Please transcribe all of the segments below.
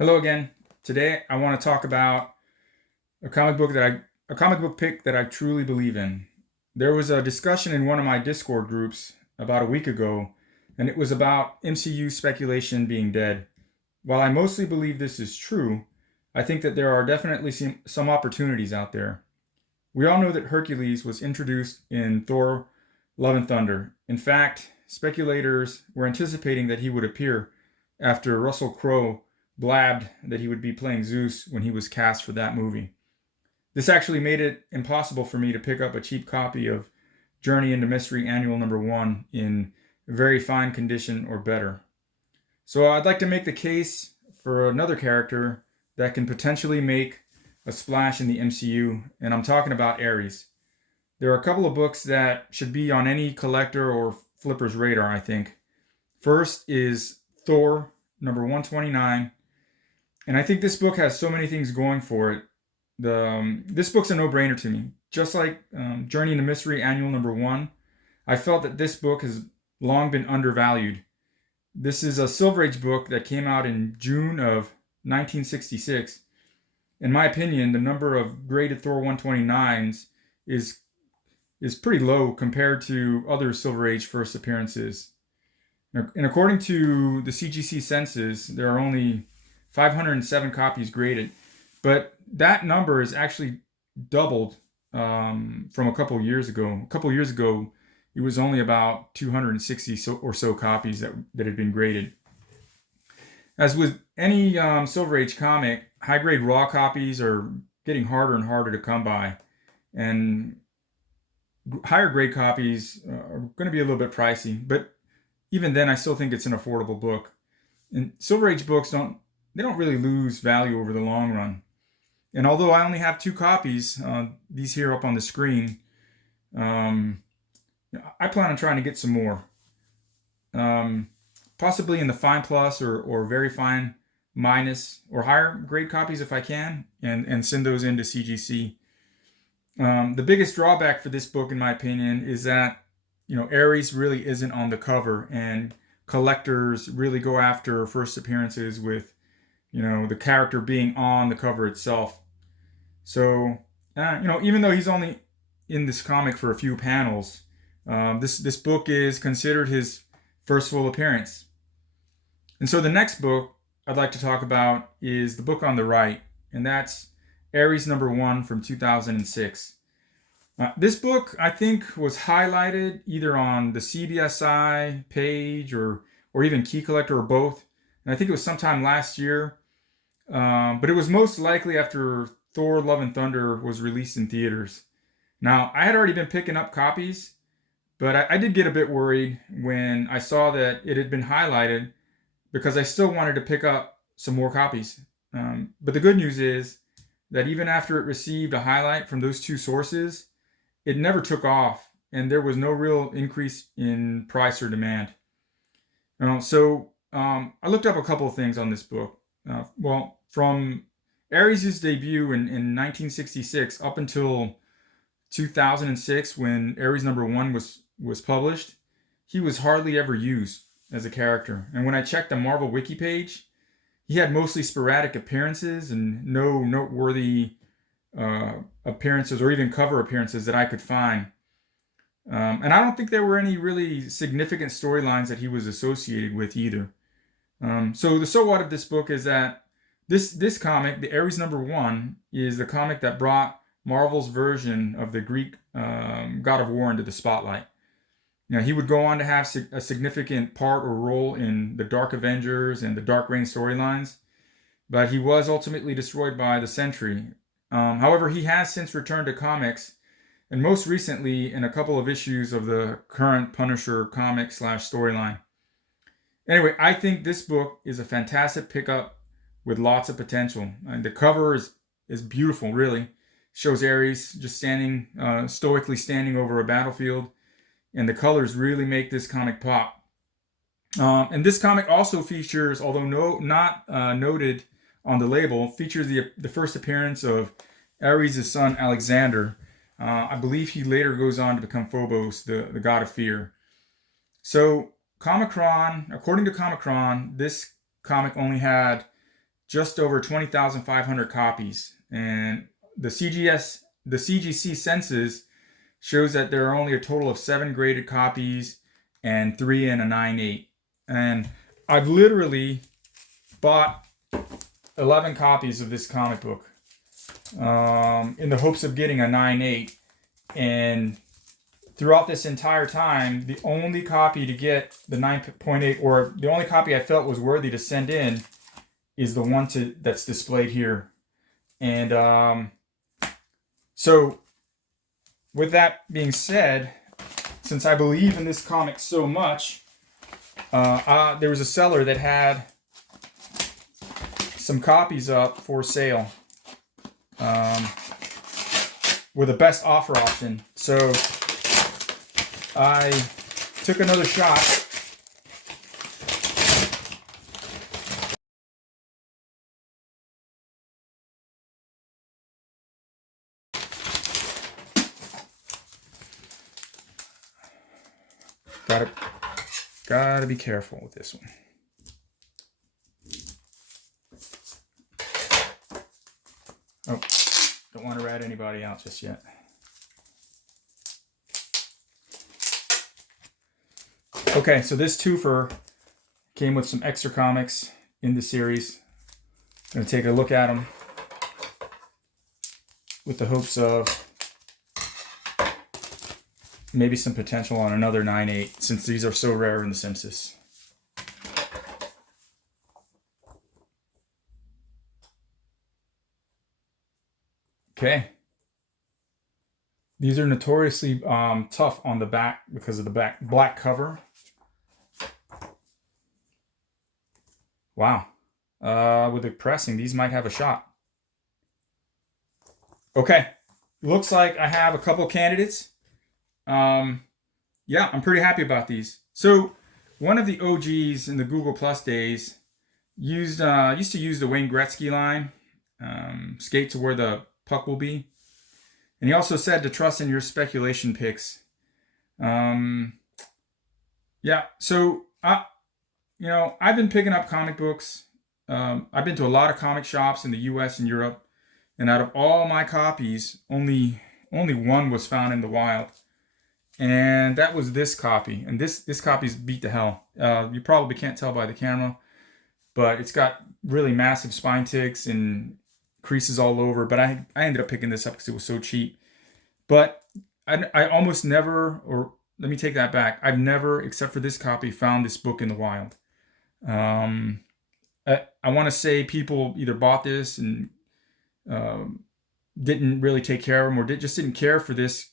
Hello again. Today I want to talk about a comic book pick that I truly believe in. There was a discussion in one of my Discord groups about a week ago, and it was about MCU speculation being dead. While I mostly believe this is true, I think that there are definitely some opportunities out there. We all know that Hercules was introduced in Thor Love and Thunder. In fact, speculators were anticipating that he would appear after Russell Crowe blabbed that he would be playing Zeus when he was cast for that movie. This actually made it impossible for me to pick up a cheap copy of Journey into Mystery Annual Number 1 in very fine condition or better. So I'd like to make the case for another character that can potentially make a splash in the MCU, and I'm talking about ARES. There are a couple of books that should be on any collector or flipper's radar, I think. First is Thor number 129, and I think this book has so many things going for it. This book's a no-brainer to me. Just like Journey into Mystery Annual Number 1, I felt that this book has long been undervalued. This is a Silver Age book that came out in June of 1966. In my opinion, the number of graded Thor 129s is pretty low compared to other Silver Age first appearances. And according to the CGC census, there are only 507 copies graded, but that number is actually doubled from a couple years ago. A couple years ago, it was only about 260 or so copies that had been graded. As with any Silver Age comic, high-grade raw copies are getting harder and harder to come by, and higher-grade copies are going to be a little bit pricey. But even then, I still think it's an affordable book. And Silver Age books don't really lose value over the long run. And although I only have two copies, these here up on the screen, I plan on trying to get some more. Possibly in the fine plus or very fine minus or higher grade copies if I can, and send those into CGC. The biggest drawback for this book, in my opinion, is that ARES really isn't on the cover, and collectors really go after first appearances with the character being on the cover itself. So even though he's only in this comic for a few panels, this book is considered his first full appearance. And so the next book I'd like to talk about is the book on the right, and that's ARES number 1 from 2006. This book, I think, was highlighted either on the CBSI page or even Key Collector or both. And I think it was sometime last year. But it was most likely after Thor Love and Thunder was released in theaters. Now, I had already been picking up copies, but I did get a bit worried when I saw that it had been highlighted because I still wanted to pick up some more copies. But the good news is that even after it received a highlight from those two sources, it never took off, and there was no real increase in price or demand. I looked up a couple of things on this book. From ARES' debut in 1966 up until 2006, when ARES number 1 was published, he was hardly ever used as a character. And when I checked the Marvel Wiki page, he had mostly sporadic appearances and no noteworthy appearances or even cover appearances that I could find. And I don't think there were any really significant storylines that he was associated with either. So the so what of this book is that this comic, the ARES number 1, is the comic that brought Marvel's version of the Greek god of war into the spotlight. He would go on to have a significant part or role in the Dark Avengers and the Dark Reign storylines, but he was ultimately destroyed by the Sentry. However, he has since returned to comics, and most recently in a couple of issues of the current Punisher comic/storyline. Anyway, I think this book is a fantastic pickup with lots of potential. And the cover is beautiful, really. Shows ARES just stoically standing over a battlefield, and the colors really make this comic pop. And this comic also features, although not noted on the label, features the first appearance of ARES' son Alexander. I believe he later goes on to become Phobos, the god of fear. So according to Comicron, this comic only had just over 20,500 copies. And the CGC census shows that there are only a total of 7 graded copies and 3 in a 9.8. And I've literally bought 11 copies of this comic book in the hopes of getting a 9.8. And throughout this entire time, the only copy to get the 9.8, or the only copy I felt was worthy to send in, is the one that's displayed here. And so with that being said, since I believe in this comic so much, there was a seller that had some copies up for sale with a best offer option. So I took another shot. Gotta be careful with this one. Oh, don't want to rat anybody out just yet. Okay, so this twofer came with some extra comics in the series. I'm going to take a look at them with the hopes of maybe some potential on another 9.8, since these are so rare in the census. Okay. These are notoriously tough on the back because of the black cover. Wow. With the pressing, these might have a shot. Okay. Looks like I have a couple of candidates. Yeah, I'm pretty happy about these. So one of the OGs in the Google Plus days used to use the Wayne Gretzky line, skate to where the puck will be. And he also said to trust in your speculation picks. Yeah, so I've been picking up comic books. I've been to a lot of comic shops in the US and Europe. And out of all my copies, only one was found in the wild. And that was this copy. And this copy's beat to hell. You probably can't tell by the camera, but it's got really massive spine ticks and creases all over. But I ended up picking this up because it was so cheap. But I almost never, or let me take that back. I've never, except for this copy, found this book in the wild. I want to say people either bought this and didn't really take care of them, or just didn't care for this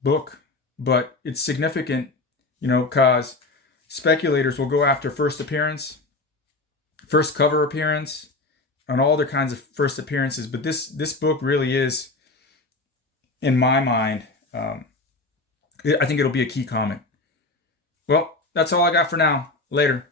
book. But it's significant, because speculators will go after first appearance, first cover appearance, and all other kinds of first appearances. But this book really is, in my mind, I think it'll be a key comic. Well, that's all I got for now. Later.